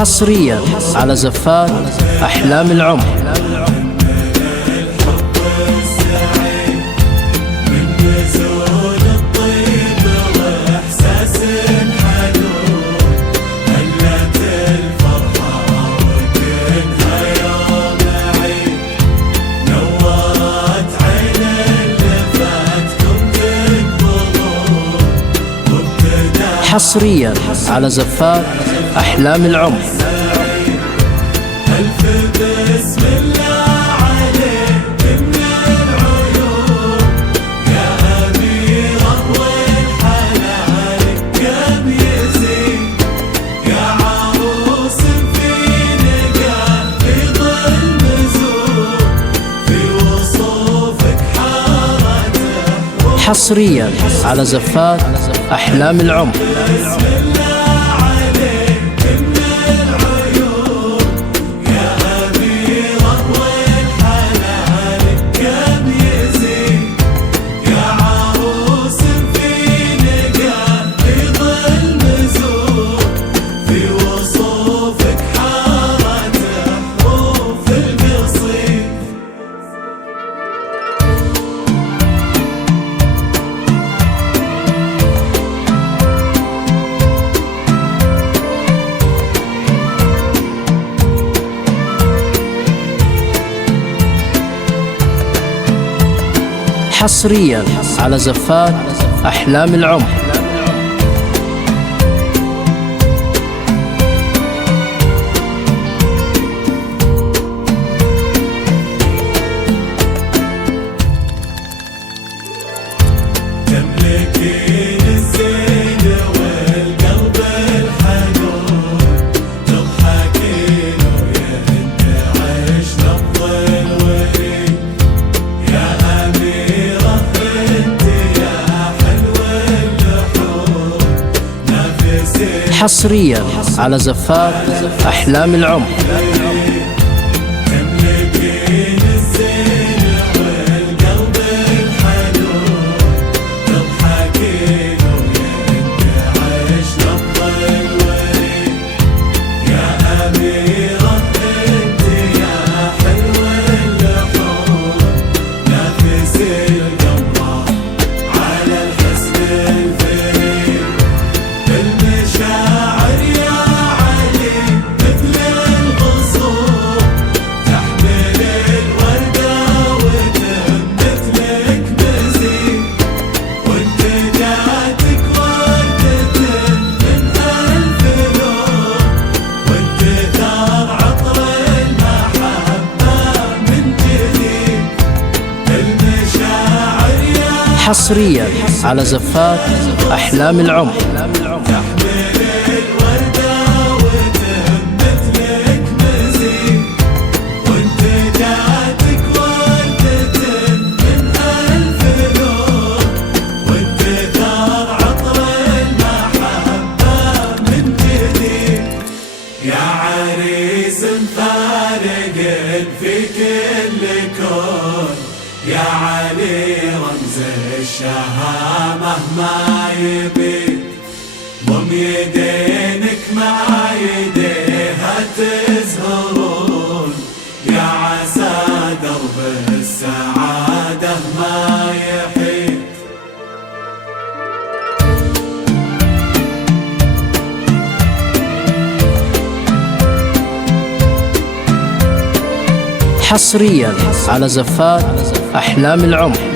حصريا على زفات أحلام العمر. حصريا على زفات أحلام العمر. ألف بسم الله عليك من العيون يا أميرة والحلال كم يزين يا عروس في نقاء في ظل مزور في وصوفك حارته. حصريا على زفات أحلام العمر. حصريا على زفات أحلام العمر. تملكين الزين والقلب الحنون تضحكين ويا انت عيش نبض الوريد يا أميرة انت يا حلو اللحون نفسي. حصريا على زفات أحلام العمر. تملكين الزين والقلب الحنون تضحكين ويا انت عيش نبض الوريد يا أميرة انت يا حلو اللحون نفس القمر على الحسن الفريد المشاعر يا علي مثل الغصون تحمل الوردة وتمت لك مزيد وانت جاتك وردة من ألف لون وانت ثار عطر المحبة من جديد المشاعر يا حصريا على زفات أحلام العمر. تحمل الوردة وتهمت لك مزيد وانت جاتك وردة من ألف لون وانت ثار عطر المحبة من جديد يا عريس مفارق في كل كون يا علي رمز الشهامة ما يبيك ضم يدينك مع يديها تزهرون يا عسى درب السعادة ما يحيط. حصريا على زفات أحلام العمر.